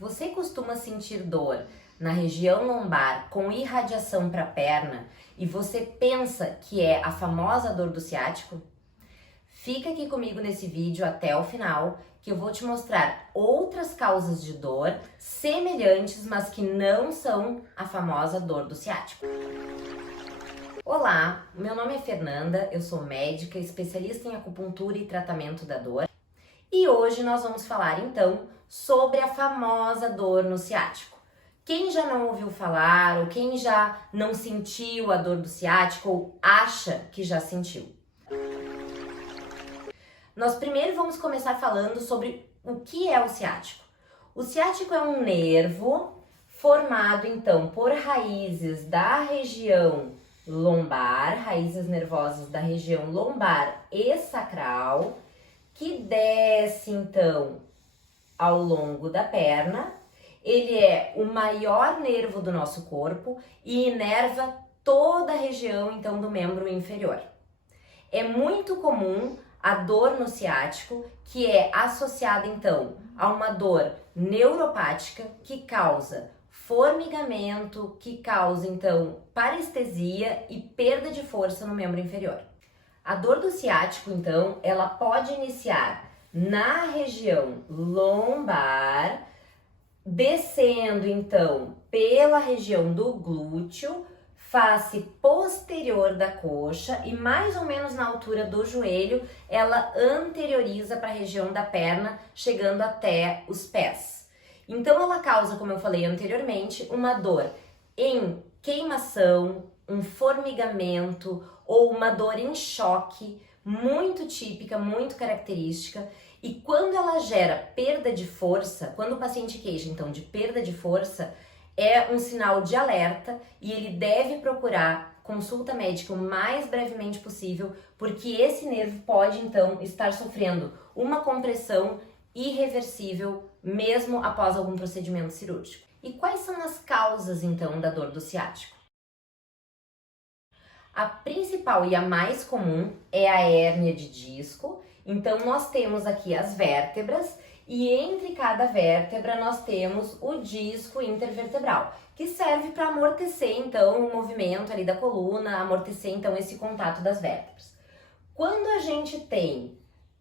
Você costuma sentir dor na região lombar com irradiação para a perna e você pensa que é a famosa dor do ciático? Fica aqui comigo nesse vídeo até o final que eu vou te mostrar outras causas de dor semelhantes, mas que não são a famosa dor do ciático. Olá, meu nome é Fernanda, eu sou médica, especialista em acupuntura e tratamento da dor. E hoje nós vamos falar então sobre a famosa dor no ciático. Quem já não ouviu falar ou quem já não sentiu a dor do ciático ou acha que já sentiu? Nós primeiro vamos começar falando sobre o que é o ciático. O ciático é um nervo formado então por raízes da região lombar, raízes nervosas da região lombar e sacral, que desce então ao longo da perna. Ele é o maior nervo do nosso corpo e inerva toda a região então do membro inferior. É muito comum a dor no ciático, que é associada então a uma dor neuropática que causa formigamento, que causa então parestesia e perda de força no membro inferior. A dor do ciático, então, ela pode iniciar na região lombar, descendo, então, pela região do glúteo, face posterior da coxa e mais ou menos na altura do joelho, ela anterioriza para a região da perna, chegando até os pés. Então, ela causa, como eu falei anteriormente, uma dor em queimação, um formigamento ou uma dor em choque, muito típica, muito característica. E quando ela gera perda de força, quando o paciente queixa então de perda de força, é um sinal de alerta e ele deve procurar consulta médica o mais brevemente possível, porque esse nervo pode então estar sofrendo uma compressão irreversível mesmo após algum procedimento cirúrgico. E quais são as causas então da dor do ciático? A principal e a mais comum é a hérnia de disco. Então nós temos aqui as vértebras e entre cada vértebra nós temos o disco intervertebral, que serve para amortecer então o movimento ali da coluna, amortecer então esse contato das vértebras. Quando a gente tem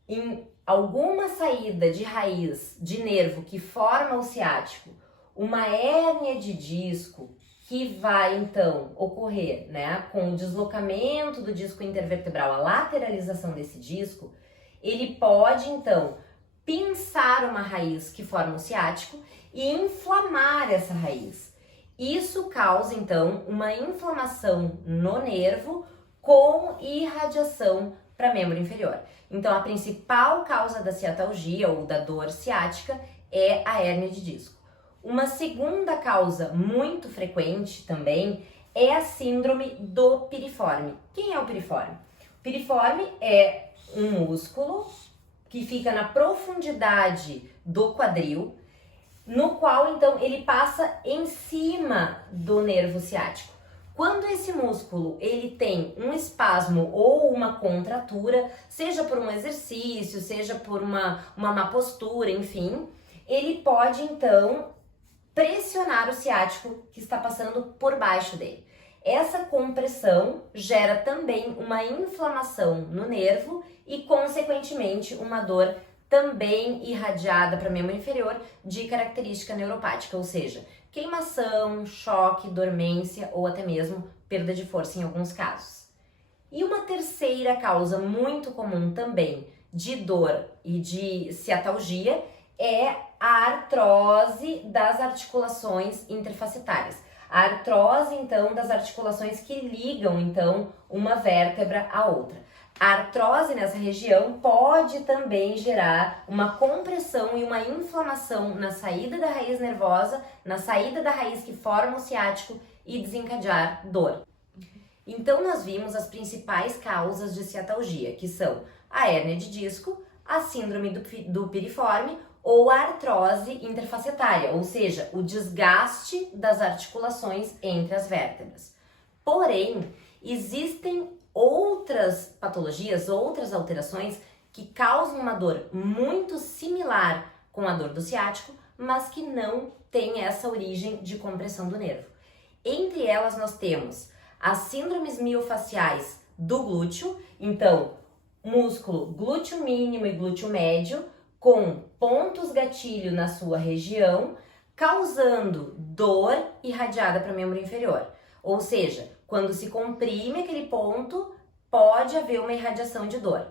em alguma saída de raiz de nervo que forma o ciático, uma hérnia de disco que vai então ocorrer, né, com o deslocamento do disco intervertebral, a lateralização desse disco, ele pode então pinçar uma raiz que forma o ciático e inflamar essa raiz. Isso causa então uma inflamação no nervo com irradiação para membro inferior. Então a principal causa da ciatalgia ou da dor ciática é a hérnia de disco. Uma segunda causa muito frequente também é a síndrome do piriforme. Quem é o piriforme? O piriforme é um músculo que fica na profundidade do quadril, no qual então ele passa em cima do nervo ciático. Quando esse músculo ele tem um espasmo ou uma contratura, seja por um exercício, seja por uma má postura, enfim, ele pode então pressionar o ciático que está passando por baixo dele. Essa compressão gera também uma inflamação no nervo e, consequentemente, uma dor também irradiada para membro inferior de característica neuropática, ou seja, queimação, choque, dormência ou até mesmo perda de força em alguns casos. E uma terceira causa muito comum também de dor e de ciatalgia é a artrose das articulações interfacetárias. A artrose, então, das articulações que ligam, então, uma vértebra à outra. A artrose nessa região pode também gerar uma compressão e uma inflamação na saída da raiz nervosa, na saída da raiz que forma o ciático e desencadear dor. Então, nós vimos as principais causas de ciatalgia, que são a hérnia de disco, a síndrome do piriforme ou a artrose interfacetária, ou seja, o desgaste das articulações entre as vértebras. Porém, existem outras patologias, outras alterações que causam uma dor muito similar com a dor do ciático, mas que não tem essa origem de compressão do nervo. Entre elas nós temos as síndromes miofaciais do glúteo, então músculo glúteo mínimo e glúteo médio com pontos gatilho na sua região, causando dor irradiada para o membro inferior. Ou seja, quando se comprime aquele ponto, pode haver uma irradiação de dor.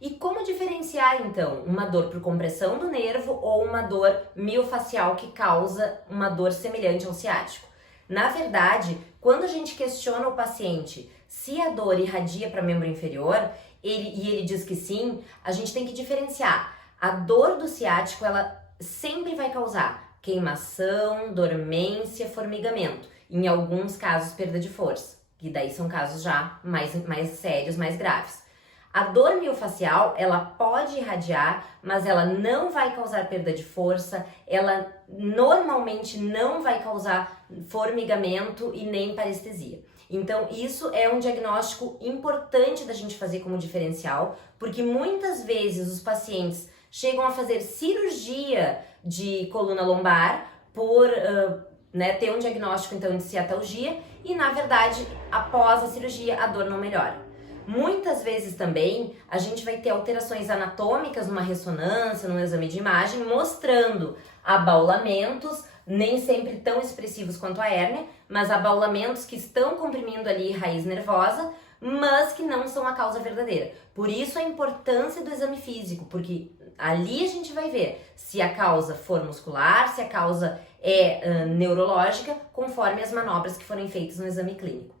E como diferenciar, então, uma dor por compressão do nervo ou uma dor miofacial que causa uma dor semelhante ao ciático? Na verdade, quando a gente questiona o paciente se a dor irradia para membro inferior, ele diz que sim, a gente tem que diferenciar. A dor do ciático, ela sempre vai causar queimação, dormência, formigamento. Em alguns casos, perda de força, que daí são casos já mais sérios, mais graves. A dor miofacial, ela pode irradiar, mas ela não vai causar perda de força, ela normalmente não vai causar formigamento e nem parestesia. Então, isso é um diagnóstico importante da gente fazer como diferencial, porque muitas vezes os pacientes chegam a fazer cirurgia de coluna lombar por ter um diagnóstico então de ciatalgia e, na verdade, após a cirurgia, a dor não melhora. Muitas vezes também a gente vai ter alterações anatômicas numa ressonância, num exame de imagem, mostrando abaulamentos, nem sempre tão expressivos quanto a hérnia, mas abaulamentos que estão comprimindo ali raiz nervosa, mas que não são a causa verdadeira. Por isso a importância do exame físico, porque ali a gente vai ver se a causa for muscular, se a causa é neurológica, conforme as manobras que forem feitas no exame clínico.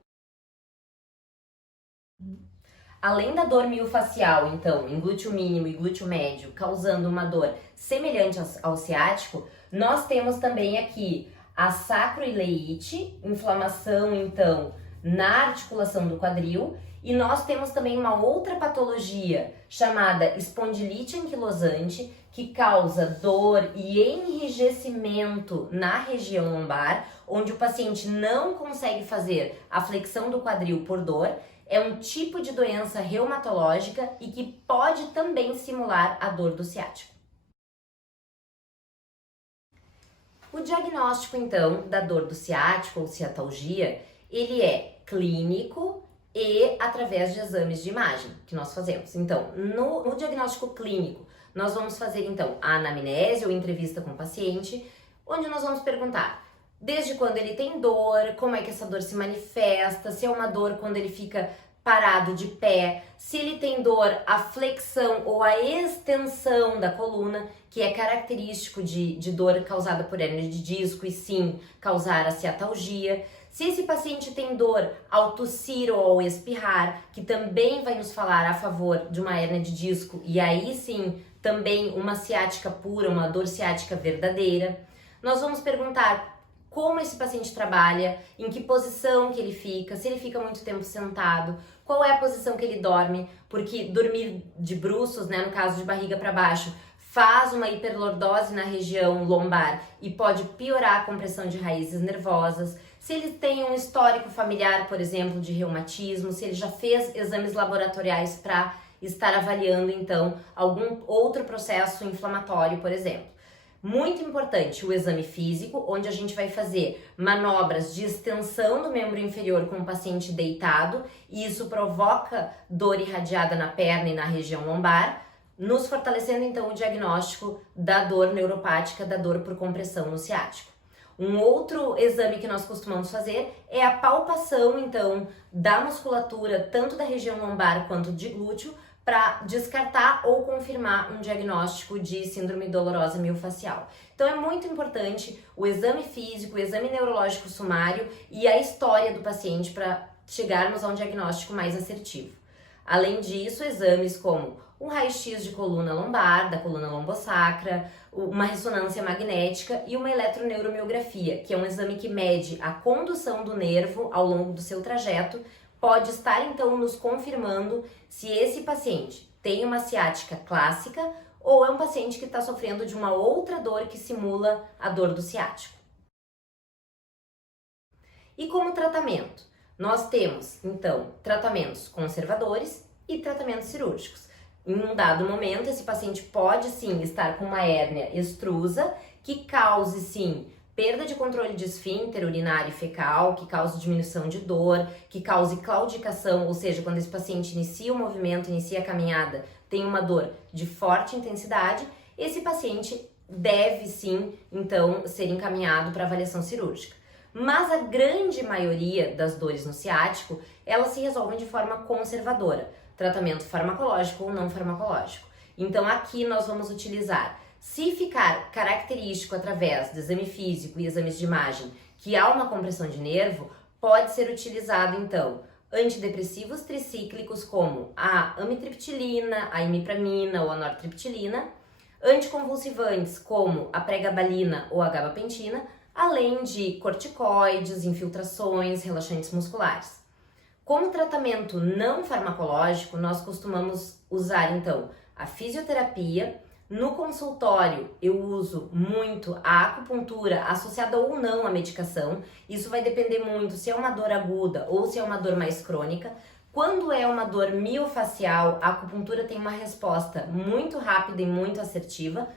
Além da dor miofacial, então, em glúteo mínimo e glúteo médio, causando uma dor semelhante ao ciático, nós temos também aqui a sacroileite, inflamação, então, na articulação do quadril, e nós temos também uma outra patologia chamada espondilite anquilosante, que causa dor e enrijecimento na região lombar, onde o paciente não consegue fazer a flexão do quadril por dor. É um tipo de doença reumatológica e que pode também simular a dor do ciático. O diagnóstico, então, da dor do ciático ou ciatalgia, ele é clínico e através de exames de imagem que nós fazemos. Então, no diagnóstico clínico, nós vamos fazer, então, a anamnese ou entrevista com o paciente, onde nós vamos perguntar desde quando ele tem dor, como é que essa dor se manifesta, se é uma dor quando ele fica parado de pé, se ele tem dor, a flexão ou a extensão da coluna, que é característico de dor causada por hérnia de disco e sim causar a ciatalgia. Se esse paciente tem dor ao tossir ou ao espirrar, que também vai nos falar a favor de uma hérnia de disco e aí sim também uma ciática pura, uma dor ciática verdadeira. Nós vamos perguntar como esse paciente trabalha, em que posição que ele fica, se ele fica muito tempo sentado, qual é a posição que ele dorme, porque dormir de bruços, no caso de barriga para baixo, faz uma hiperlordose na região lombar e pode piorar a compressão de raízes nervosas. Se ele tem um histórico familiar, por exemplo, de reumatismo, se ele já fez exames laboratoriais para estar avaliando, então, algum outro processo inflamatório, por exemplo. Muito importante o exame físico, onde a gente vai fazer manobras de extensão do membro inferior com o paciente deitado, e isso provoca dor irradiada na perna e na região lombar, nos fortalecendo então o diagnóstico da dor neuropática, da dor por compressão no ciático. Um outro exame que nós costumamos fazer é a palpação então da musculatura, tanto da região lombar quanto de glúteo, para descartar ou confirmar um diagnóstico de síndrome dolorosa miofacial. Então é muito importante o exame físico, o exame neurológico sumário e a história do paciente para chegarmos a um diagnóstico mais assertivo. Além disso, exames como um raio-x de coluna lombar, da coluna lombosacra, uma ressonância magnética e uma eletroneuromiografia, que é um exame que mede a condução do nervo ao longo do seu trajeto, pode estar então nos confirmando se esse paciente tem uma ciática clássica ou é um paciente que está sofrendo de uma outra dor que simula a dor do ciático. E como tratamento? Nós temos, então, tratamentos conservadores e tratamentos cirúrgicos. Em um dado momento, esse paciente pode sim estar com uma hérnia extrusa, que cause sim perda de controle de esfíncter urinário e fecal, que cause diminuição de dor, que cause claudicação, ou seja, quando esse paciente inicia o movimento, inicia a caminhada, tem uma dor de forte intensidade, esse paciente deve sim, então, ser encaminhado para avaliação cirúrgica. Mas a grande maioria das dores no ciático, elas se resolvem de forma conservadora, tratamento farmacológico ou não farmacológico. Então aqui nós vamos utilizar, se ficar característico através do exame físico e exames de imagem que há uma compressão de nervo, pode ser utilizado então antidepressivos tricíclicos como a amitriptilina, a imipramina ou a nortriptilina, anticonvulsivantes como a pregabalina ou a gabapentina, além de corticoides, infiltrações, relaxantes musculares. Como tratamento não farmacológico, nós costumamos usar então a fisioterapia. No consultório eu uso muito a acupuntura associada ou não à medicação. Isso vai depender muito se é uma dor aguda ou se é uma dor mais crônica. Quando é uma dor miofacial, a acupuntura tem uma resposta muito rápida e muito assertiva.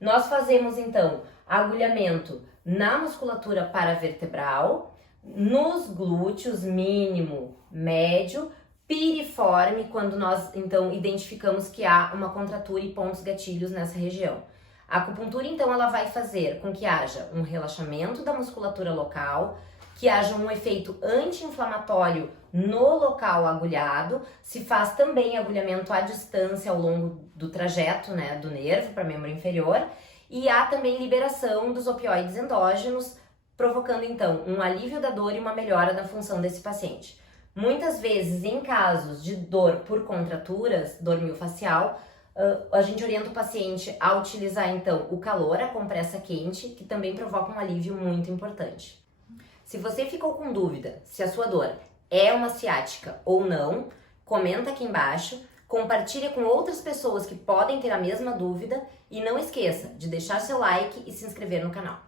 Nós fazemos então agulhamento na musculatura paravertebral, nos glúteos mínimo, médio, piriforme, quando nós então identificamos que há uma contratura e pontos gatilhos nessa região. A acupuntura então ela vai fazer com que haja um relaxamento da musculatura local, que haja um efeito anti-inflamatório no local agulhado, se faz também agulhamento à distância ao longo do trajeto, né, do nervo para membro inferior, e há também liberação dos opioides endógenos, provocando então um alívio da dor e uma melhora da função desse paciente. Muitas vezes, em casos de dor por contraturas, dor miofacial, a gente orienta o paciente a utilizar então o calor, a compressa quente, que também provoca um alívio muito importante. Se você ficou com dúvida se a sua dor é uma ciática ou não, comenta aqui embaixo, compartilhe com outras pessoas que podem ter a mesma dúvida e não esqueça de deixar seu like e se inscrever no canal.